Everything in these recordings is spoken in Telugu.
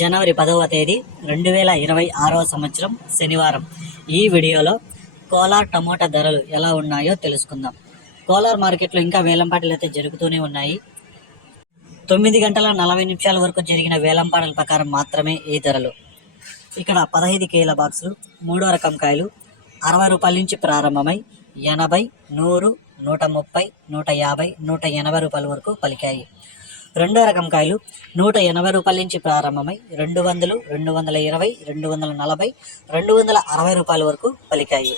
జనవరి పదవ తేదీ రెండు వేల ఇరవై ఆరవ సంవత్సరం శనివారం. ఈ వీడియోలో కోలార్ టమోటా ధరలు ఎలా ఉన్నాయో తెలుసుకుందాం. కోలార్ మార్కెట్లో ఇంకా వేలంపాటలు అయితే జరుగుతూనే ఉన్నాయి. తొమ్మిది గంటల నలభై నిమిషాల వరకు జరిగిన వేలంపాటల ప్రకారం మాత్రమే ఈ ధరలు. ఇక్కడ పదహైదు కేల బాక్సులు మూడో రకం కాయలు అరవై రూపాయల నుంచి ప్రారంభమై ఎనభై నూరు నూట ముప్పై నూట యాభై నూట ఎనభై రూపాయల వరకు పలికాయి. రెండో రకం కాయలు నూట ఎనభై రూపాయల నుంచి ప్రారంభమై రెండు వందలు రెండు వందల ఇరవై రెండు వందల నలభై రెండు వందల అరవై రూపాయల వరకు పలికాయి.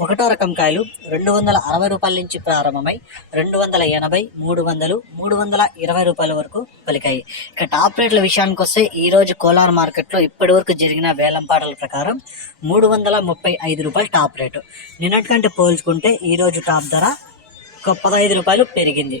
ఒకటో రకం కాయలు రెండు వందల అరవై రూపాయల నుంచి ప్రారంభమై రెండు వందల ఎనభై మూడు వందలు మూడు వందల ఇరవై రూపాయల వరకు పలికాయి. ఇక టాప్ రేట్ల విషయానికి వస్తే ఈ రోజు కోలార్ మార్కెట్లో ఇప్పటి వరకు జరిగిన వేలంపాటల ప్రకారం మూడు వందల ముప్పై ఐదు రూపాయలు టాప్ రేటు. నిన్నటికంటే పోల్చుకుంటే ఈరోజు టాప్ ధర ఒక పదహైదు రూపాయలు పెరిగింది.